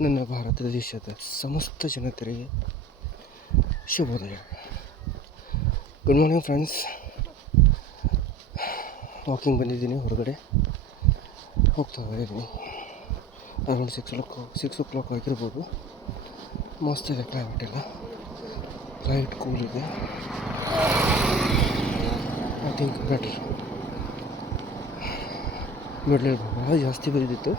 ನನ್ನ ಭಾರತ ದೇಶದ ಸಮಸ್ತ ಜನತೆಗೆ ಶುಭೋದಯ. Good morning friends. ವಾಕಿಂಗ್ ಬಂದಿದ್ದೀನಿ, ಹೊರಗಡೆ ಹೋಗ್ತಾ ಇದ್ದೀನಿ. ಅರೌಂಡ್ 6 o'clock ಆಗಿರ್ಬೋದು. ಮಸ್ತಿದೆ ಕ್ಲೈಮೇಟ್ ಎಲ್ಲ, ಲೈಟ್ ಕೂಲ್ ಇದೆ. I think better. ಮಿಡ್ಲಲ್ಲಿ ಭಾಳ ಜಾಸ್ತಿ ಬಂದಿತ್ತು,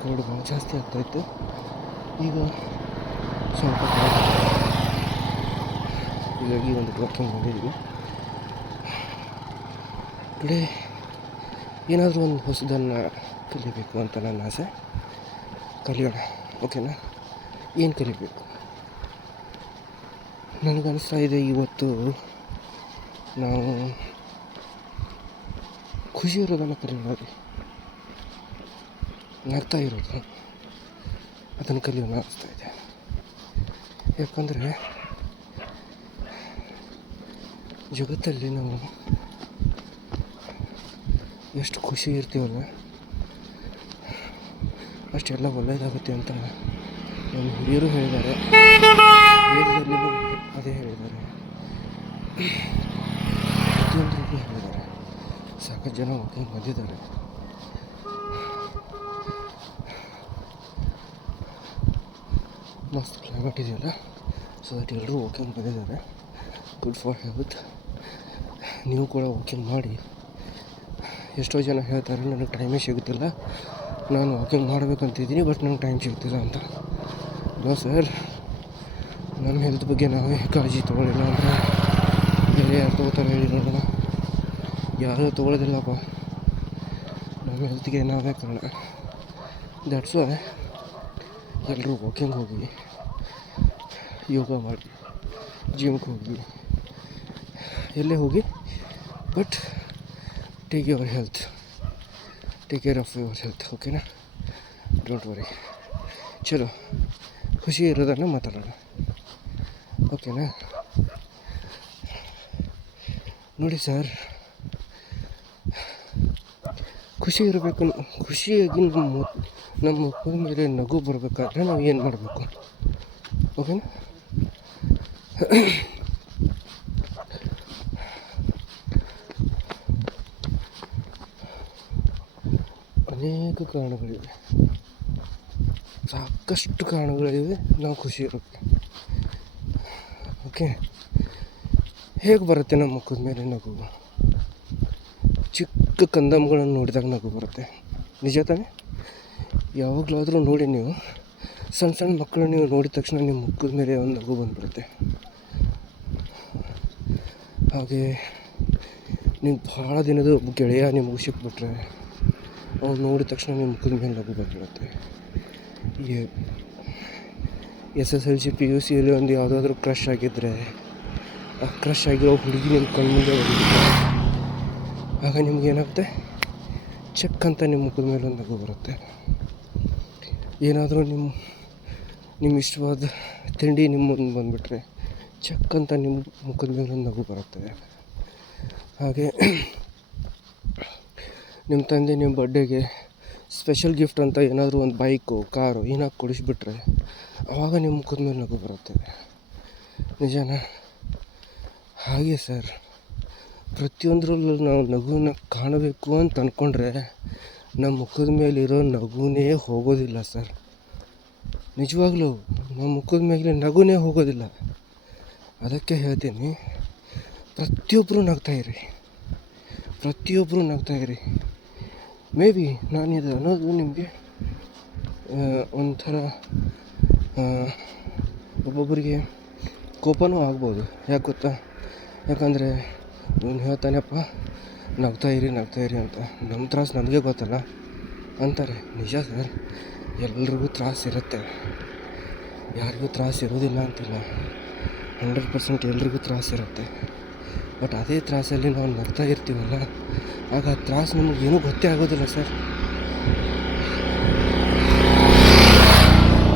ಕೋಲ್ಡ್ ಭಾಳ ಜಾಸ್ತಿ ಆಗ್ತಾಯಿತ್ತು. ಈಗ ಸ್ವಲ್ಪ ಹೀಗಾಗಿ ಒಂದು ವಾಕಿಂಗ್ ಬಂದಿದ್ದೀವಿ. ಟುಡೇ ಏನಾದರೂ ಒಂದು ಹೊಸದನ್ನು ಕಲಿಬೇಕು ಅಂತ ನನ್ನ ಆಸೆ. ಕಲಿಯೋಣ, ಓಕೆನಾ? ಏನು ಕಲಿಬೇಕು ನನಗನ್ನಿಸ್ತಾ ಇದೆ, ಇವತ್ತು ನಾವು ಖುಷಿ ಇರೋದನ್ನು ಕಲಿಯೋಣ. ನಗ್ತಾ ಇರೋದು, ಅದನ್ನು ಕಲಿಯೋಣ ಅನಿಸ್ತಾ ಇದೆ. ಯಾಕಂದರೆ ಜಗತ್ತಲ್ಲಿ ನಾವು ಎಷ್ಟು ಖುಷಿ ಇರ್ತೀವಲ್ಲ, ಅಷ್ಟೆಲ್ಲ ಒಳ್ಳೆಯದಾಗುತ್ತೆ ಅಂತ ನಮ್ಮ ಹಿರಿಯರು ಹೇಳಿದ್ದಾರೆ. ವೇದದಲ್ಲಿ ಅದೇ ಹೇಳಿದ್ದಾರೆ, ಪ್ರತಿಯೊಂದರಿಗೂ ಹೇಳಿದ್ದಾರೆ. ಸಾಕಷ್ಟು ಜನ ವಾಕಿಂಗ್ ಬಂದಿದ್ದಾರೆ. ಮಸ್ತ್ ಕ್ಲೈಮೇಟ್ ಇದೆಯಲ್ಲ, ಸೊ ದಟ್ ಎಲ್ಲರೂ ವಾಕಿಂಗ್ ಬಂದಿದ್ದಾರೆ. Good for health. ನೀವು ಕೂಡ ವಾಕಿಂಗ್ ಮಾಡಿ. ಎಷ್ಟೋ ಜನ ಹೇಳ್ತಾರೆ ನನಗೆ ಟೈಮೇ ಸಿಗುತ್ತಿಲ್ಲ, ನಾನು ವಾಕಿಂಗ್ ಮಾಡಬೇಕಂತಿದ್ದೀನಿ, ಬಟ್ ನನಗೆ ಟೈಮ್ ಸಿಗ್ತಿಲ್ಲ ಅಂತ. ನೋ ಸರ್, ನಮ್ಮ ಹೆಲ್ತ್ ಬಗ್ಗೆ ನಾವೇ ಕಾಳಜಿ ತೊಗೊಳ್ಳಿಲ್ಲ ಅಂದರೆ ಬೇರೆ ಯಾರು ತೊಗೋತಾರೆ ಹೇಳಿ ನೋಡೋಣ? ಯಾರೂ ತೊಗೊಳ್ಳೋದಿಲ್ಲಪ್ಪ. ನಮ್ಮ ಹೆಲ್ತ್ಗೆ ನಾವೇ ಕಾರಣ. ದ್ಯಾಟ್ಸ್ ವೈ ಎಲ್ಲರೂ ವಾಕಿಂಗ್ ಹೋಗಿ, ಯೋಗ ಮಾಡಿ, ಜಿಮ್ಗೆ ಹೋಗಿ, ಎಲ್ಲೇ ಹೋಗಿ, but take your health, take care of your health, ಓಕೆನಾ? Don't worry. ಚಲೋ, ಖುಷಿ ಇರೋದನ್ನು ಮಾತಾಡೋಣ, ಓಕೆನಾ? ನೋಡಿ ಸರ್, ಖುಷಿ ಇರಬೇಕು. ಖುಷಿಯಾಗಿ ನಮ್ಮ ಮುಖದ ಮೇಲೆ ನಗು ಬರಬೇಕಾದ್ರೆ ನಾವು ಏನು ಮಾಡಬೇಕು, ಓಕೆನಾ? ಅನೇಕ ಕಾರಣಗಳಿವೆ, ಸಾಕಷ್ಟು ಕಾರಣಗಳಿವೆ ನಾವು ಖುಷಿ ಇರೋಕ್ಕೆ. ಓಕೆ, ಹೇಗೆ ಬರುತ್ತೆ ನಮ್ಮ ಮುಖದ ಮೇಲೆ ನಗು? ಚಿಕ್ಕ ಕಂದಮ್ಮಗಳನ್ನು ನೋಡಿದಾಗ ನಗು ಬರುತ್ತೆ, ನಿಜ ತಾನೇ? ಯಾವಾಗಲಾದರೂ ನೋಡಿ ನೀವು, ಸಣ್ಣ ಸಣ್ಣ ಮಕ್ಕಳು ನೀವು ನೋಡಿದ ತಕ್ಷಣ ನಿಮ್ಮ ಮುಖದ ಮೇಲೆ ಒಂದು ನಗು ಬಂದುಬಿಡುತ್ತೆ. ಹಾಗೆ ನೀವು ಭಾಳ ದಿನದ ಒಬ್ಬ ಗೆಳೆಯ ನಿಮಗೆ ಸಿಕ್ಬಿಟ್ರೆ, ಅವ್ನು ನೋಡಿದ ತಕ್ಷಣ ನಿಮ್ಮ ಮುಖದ ಮೇಲೆ ನಗು ಬಂದುಬಿಡುತ್ತೆ. SSLC PUC ಒಂದು ಯಾವುದಾದ್ರೂ ಕ್ರಶ್ ಆಗಿದ್ದರೆ, ಆ ಕ್ರಶ್ ಆಗಿರೋ ಹುಡುಗಿ ನಿಮ್ಮ ಕಣ್ಮುಂದೆ ಹೋಗಿರುತ್ತೆ. ಆಗ ನಿಮ್ಗೇನಾಗುತ್ತೆ, ಚೆಕ್ ಅಂತ ನಿಮ್ಮ ಮುಖದ ಮೇಲೆ ಒಂದು ನಗು ಬರುತ್ತೆ. ಏನಾದರೂ ನಿಮ್ಮ ಇಷ್ಟವಾದ ತಿಂಡಿ ನಿಮ್ಮ ಮುಂದೆ ಬಂದುಬಿಟ್ರೆ, ಚೆಕ್ ಅಂತ ನಿಮ್ಮ ಮುಖದ ಮೇಲೆ ಒಂದು ನಗು ಬರುತ್ತದೆ. ಹಾಗೆ ನಿಮ್ಮ ತಂದೆ ನಿಮ್ಮ ಬರ್ಡೇಗೆ ಸ್ಪೆಷಲ್ ಗಿಫ್ಟ್ ಅಂತ ಏನಾದರೂ ಒಂದು ಬೈಕು, ಕಾರು ಏನಾದ್ರು ಕೊಡಿಸ್ಬಿಟ್ರೆ, ಆವಾಗ ನಿಮ್ಮ ಮುಖದ ಮೇಲೆ ನಗು ಬರುತ್ತದೆ. ನಿಜನಾ? ಹಾಗೆ ಸರ್, ಪ್ರತಿಯೊಂದರಲ್ಲೂ ನಾವು ನಗುನ ಕಾಣಬೇಕು ಅಂತ ಅಂದ್ಕೊಂಡ್ರೆ ನಮ್ಮ ಮುಖದ ಮೇಲಿರೋ ನಗುನೇ ಹೋಗೋದಿಲ್ಲ ಸರ್. ನಿಜವಾಗ್ಲೂ ನಮ್ಮ ಮುಖದ ಮೇಲೆ ನಗುನೇ ಹೋಗೋದಿಲ್ಲ. ಅದಕ್ಕೆ ಹೇಳ್ತೀನಿ, ಪ್ರತಿಯೊಬ್ಬರು ನಗ್ತಾಯಿರಿ. ಮೇ ಬಿ ನಾನಿದು ಅನ್ನೋದು ನಿಮಗೆ ಒಂಥರ ಒಬ್ಬೊಬ್ಬರಿಗೆ ಕೋಪನೂ ಆಗ್ಬೋದು. ಯಾಕೆ ಗೊತ್ತಾ? ಯಾಕಂದರೆ ಇವನು ಹೇಳ್ತಾನೆಪ್ಪ ನಗ್ತಾಯಿರಿ ಅಂತ. ನಮ್ಮ ತ್ರಾಸು ನಮಗೆ ಗೊತ್ತಲ್ಲ ಅಂತಾರೆ. ನಿಜ ಸರ್, ಎಲ್ರಿಗೂ ತ್ರಾಸಿರುತ್ತೆ, ಯಾರಿಗೂ ತ್ರಾಸು ಇರೋದಿಲ್ಲ ಅಂತಿಲ್ಲ. 100% ಎಲ್ರಿಗೂ ತ್ರಾಸಿರುತ್ತೆ. ಬಟ್ ಅದೇ ತ್ರಾಸಲ್ಲಿ ನಾವು ನಗ್ತಾ ಇರ್ತೀವಲ್ಲ, ಆಗ ಆ ತ್ರಾಸು ನಮಗೇನೂ ಗೊತ್ತೇ ಆಗೋದಿಲ್ಲ ಸರ್.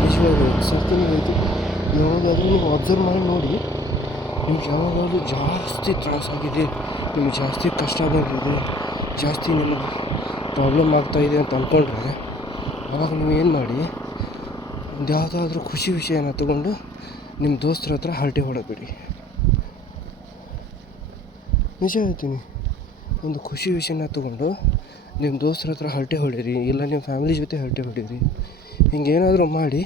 ನಿಜವಾಗ್ಲೂ ಸತ್ಯನೂ ಹೇಳ್ತೀವಿ. ಯಾವಾಗಾದರೂ ನೀವು ಅಬ್ಸರ್ವ್ ಮಾಡಿ ನೋಡಿ, ನಿಮ್ಗೆ ಯಾವಾಗಲೂ ಜಾಸ್ತಿ ತ್ರಾಸಾಗಿದೆ, ನಿಮ್ಗೆ ಜಾಸ್ತಿ ಕಷ್ಟ ಬಂದಿದೆ, ಜಾಸ್ತಿ ನಿಮಗೆ ಪ್ರಾಬ್ಲಮ್ ಆಗ್ತಾಯಿದೆ ಅಂತ ಅಂದ್ಕೊಂಡ್ರೆ, ಆವಾಗ ನೀವು ಏನು ಮಾಡಿ, ಒಂದು ಯಾವುದಾದ್ರೂ ಖುಷಿ ವಿಷಯನ ತಗೊಂಡು ನಿಮ್ಮ ದೋಸ್ತರ ಹತ್ರ ಹರಟೆ ಹೊಡಬೇಡಿ. ನಿಜ ಹೇಳ್ತೀನಿ, ಒಂದು ಖುಷಿ ವಿಷಯನ ತೊಗೊಂಡು ನಿಮ್ಮ ದೋಸ್ತರ ಹತ್ರ ಹರಟೆ ಹೊಡೀರಿ, ಇಲ್ಲ ನಿಮ್ಮ ಫ್ಯಾಮಿಲಿ ಜೊತೆ ಹರಟೆ ಹೊಡೀರಿ. ಹಿಂಗೇನಾದರೂ ಮಾಡಿ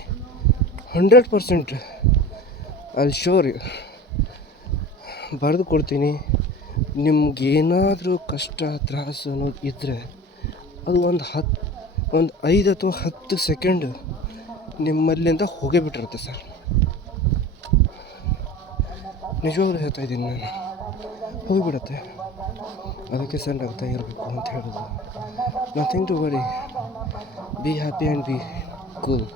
100% ಅಲ್ಲಿ ಶೋರ್ ಬರೆದು ಕೊಡ್ತೀನಿ. ನಿಮ್ಗೇನಾದರೂ ಕಷ್ಟ ತ್ರಾಸು ಅನ್ನೋದು ಇದ್ದರೆ ಅದು ಒಂದು 5 ಅಥವಾ 10 ಸೆಕೆಂಡು ನಿಮ್ಮಲ್ಲಿಂದ ಹೋಗೇ ಬಿಟ್ಟಿರುತ್ತೆ ಸರ್. ನಿಜವಾಗ್ಲೂ ಹೇಳ್ತಾ ಇದ್ದೀನಿ, ನಾನು ಹೋಗಿಬಿಡುತ್ತೆ. ಅದಕ್ಕೆ ಸರ್ ನಗ್ತಾ ಇರಬೇಕು ಅಂತ ಹೇಳೋದು. Nothing to worry, be happy and be cool.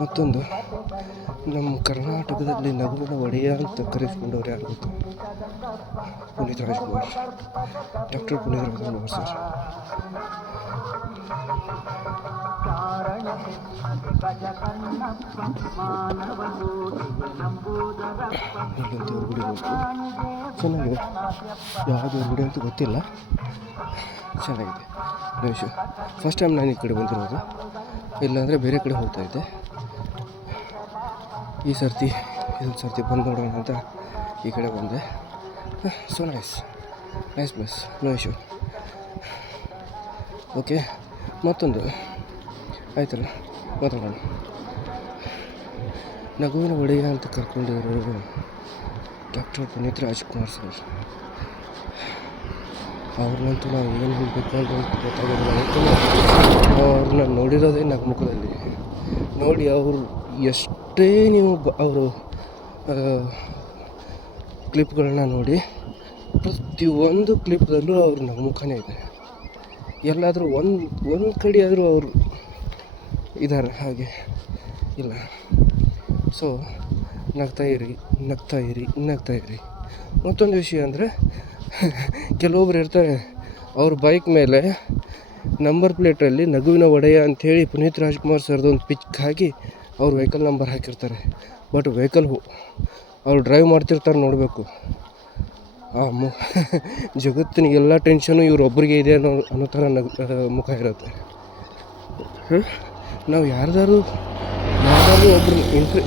ಮತ್ತೊಂದು, ನಮ್ಮ ಕರ್ನಾಟಕದಲ್ಲಿ ನಗುವಿನ ಒಡೆಯ ಅಂತ ಕರೆಸ್ಕೊಂಡವ್ರು ಯಾರು ಗೊತ್ತು? Puneeth Rajkumar, doctor Puneeth Rajkumar sir. ಇಲ್ಲೊಂದು ಗುಡಿ ಬಂತು, ಚೆನ್ನಾಗಿದೆ. ಯಾವುದು ಗುಡಿ ಅಂತ ಗೊತ್ತಿಲ್ಲ, ಚೆನ್ನಾಗಿದೆ. ಫಸ್ಟ್ ಟೈಮ್ ನಾನು ಈ ಕಡೆ ಬಂದಿರೋದು, ಇಲ್ಲಾಂದರೆ ಬೇರೆ ಕಡೆ ಹೋಗ್ತಾಯಿದ್ದೆ. ಇದೊಂದು ಸರ್ತಿ ಬಂದು ನೋಡೋಣ ಅಂತ ಈ ಕಡೆ ಬಂದೆ. So nice place, no issue. Okay, ಮತ್ತೊಂದು ಆಯ್ತಲ್ಲ, ಮಾತಾಡೋಣ. ನಗುವಿನ ಒಡೆಯ ಅಂತ ಕರ್ಕೊಂಡಿರೋರು ಡಾಕ್ಟರ್ ಪುನೀತ್ ರಾಜ್ಕುಮಾರ್ ಸರ್. ಅವ್ರನ್ನಂತೂ ನಾವು ಏನು ಹೇಳಬೇಕು ಅಂತ ಗೊತ್ತಾಗೋದಿಲ್ಲ. ಅವ್ರನ್ನ ನೋಡಿರೋದೇ ನಗುಮುಖದಲ್ಲಿ ನೋಡಿ. ಅವರು ಎಷ್ಟೇ ನೀವು ಅವರು ಕ್ಲಿಪ್ಗಳನ್ನ ನೋಡಿ, ಪ್ರತಿಯೊಂದು ಕ್ಲಿಪ್ದಲ್ಲೂ ಅವ್ರ ನಗುಮುಖನೇ ಇದೆ. ಎಲ್ಲಾದರೂ ಒಂದು ಕಡೆ ಆದರೂ ಅವರು ಇದ್ದಾರೆ, ಹಾಗೆ ಇಲ್ಲ. ಸೊ ನಗ್ತಾ ಇರಿ. ಮತ್ತೊಂದು ವಿಷಯ ಅಂದರೆ, ಕೆಲವೊಬ್ರು ಇರ್ತಾರೆ, ಅವ್ರ ಬೈಕ್ ಮೇಲೆ ನಂಬರ್ ಪ್ಲೇಟಲ್ಲಿ ನಗುವಿನ ಒಡೆಯ ಅಂಥೇಳಿ ಪುನೀತ್ ರಾಜ್ಕುಮಾರ್ ಸರ್ದೊಂದು ಪಿಕ್ ಹಾಕಿ ಅವ್ರ ವೆಹಿಕಲ್ ನಂಬರ್ ಹಾಕಿರ್ತಾರೆ. ಬಟ್ ವೆಹಿಕಲ್ ಅವ್ರು ಡ್ರೈವ್ ಮಾಡ್ತಿರ್ತಾರೆ ನೋಡಬೇಕು. ಜಗತ್ತಿನ ಎಲ್ಲ ಟೆನ್ಷನು ಇವ್ರೊಬ್ಬರಿಗೆ ಇದೆ ಅನ್ನೋ ಥರ ಮುಖ ಇರುತ್ತೆ. ನಾವು ಯಾರ್ದಾರು ಒಬ್ರು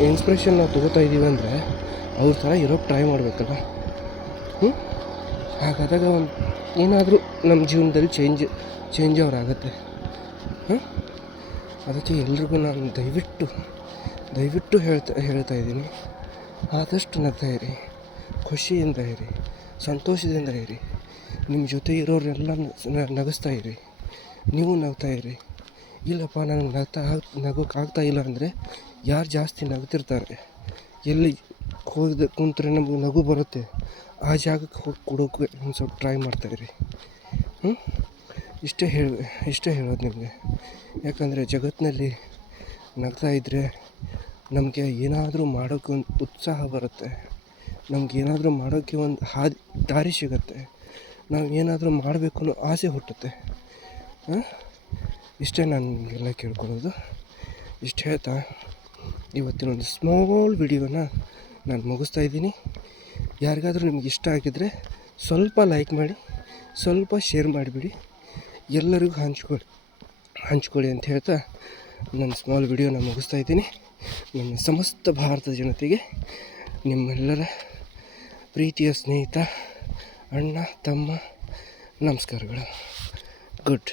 ಇನ್ಸ್ಪಿರೇಷನ್ ನಾವು ತೊಗೋತಾ ಇದ್ದೀವಿ ಅಂದರೆ ಅವ್ರ ಥರ ಇರೋಕ್ಕೆ ಟ್ರೈ ಮಾಡಬೇಕಲ್ಲ. ಹಾಗಾದಾಗ ಏನಾದರೂ ನಮ್ಮ ಜೀವನದಲ್ಲಿ ಚೇಂಜ್ ಅವರಾಗತ್ತೆ. ಅದಕ್ಕೆ ಎಲ್ರಿಗೂ ನಾನು ದಯವಿಟ್ಟು ಹೇಳ್ತಾ ಇದ್ದೀನಿ, ಆದಷ್ಟು ನಗ್ತಾ ಇರಿ, ಖುಷಿಯಿಂದ ಇರಿ, ಸಂತೋಷದಿಂದ ಇರಿ. ನಿಮ್ಮ ಜೊತೆ ಇರೋರೆಲ್ಲ ನಗಿಸ್ತಾ ಇರಿ, ನೀವು ನಗ್ತಾ ಇರಿ. ಇಲ್ಲಪ್ಪ ನನಗೆ ನಗೋಕ್ಕಾಗ್ತಾ ಇಲ್ಲ ಅಂದರೆ, ಯಾರು ಜಾಸ್ತಿ ನಗ್ತಿರ್ತಾರೆ, ಎಲ್ಲಿ ಕುಂತ್ರೆ ನಮಗೆ ನಗು ಬರುತ್ತೆ, ಆ ಜಾಗಕ್ಕೆ ಹೋಗಿ ಕೊಡೋಕೆ ಒಂದು ಸ್ವಲ್ಪ ಟ್ರೈ ಮಾಡ್ತಾಯಿರಿ. ಇಷ್ಟೇ ಹೇಳೋದು ನಿಮಗೆ. ಯಾಕಂದರೆ ಜಗತ್ತಿನಲ್ಲಿ ನಗ್ತಾ ಇದ್ದರೆ ನಮಗೆ ಏನಾದರೂ ಮಾಡೋಕ್ಕೆ ಒಂದು ಉತ್ಸಾಹ ಬರುತ್ತೆ, ನಮಗೇನಾದರೂ ಮಾಡೋಕ್ಕೆ ಒಂದು ದಾರಿ ಸಿಗುತ್ತೆ, ನಾವು ಏನಾದರೂ ಮಾಡಬೇಕು ಅನ್ನೋ ಆಸೆ ಹುಟ್ಟುತ್ತೆ. ಇಷ್ಟೇ ನಾನು ನಿಮಗೆಲ್ಲ ಕೇಳ್ಕೊಳ್ಳೋದು. ಇಷ್ಟು ಹೇಳ್ತಾ ಇವತ್ತಿನ ಒಂದು ಸ್ಮಾಲ್ ವಿಡಿಯೋನ ನಾನು ಮುಗಿಸ್ತಾ ಇದ್ದೀನಿ. ಯಾರಿಗಾದರೂ ನಿಮ್ಗೆ ಇಷ್ಟ ಆಗಿದ್ದರೆ ಸ್ವಲ್ಪ ಲೈಕ್ ಮಾಡಿ, ಸ್ವಲ್ಪ ಶೇರ್ ಮಾಡಿಬಿಡಿ, ಎಲ್ಲರಿಗೂ ಹಂಚ್ಕೊಳ್ಳಿ ಅಂತ ಹೇಳ್ತಾ ನನ್ನ ಸ್ಮಾಲ್ ವಿಡಿಯೋನ ಮುಗಿಸ್ತಾ ಇದ್ದೀನಿ. ನನ್ನ ಸಮಸ್ತ ಭಾರತದ ಜನತೆಗೆ ನಿಮ್ಮೆಲ್ಲರ ಪ್ರೀತಿಯ ಸ್ನೇಹಿತ, ಅಣ್ಣ, ತಮ್ಮ, ನಮಸ್ಕಾರಗಳು. ಗುಡ್.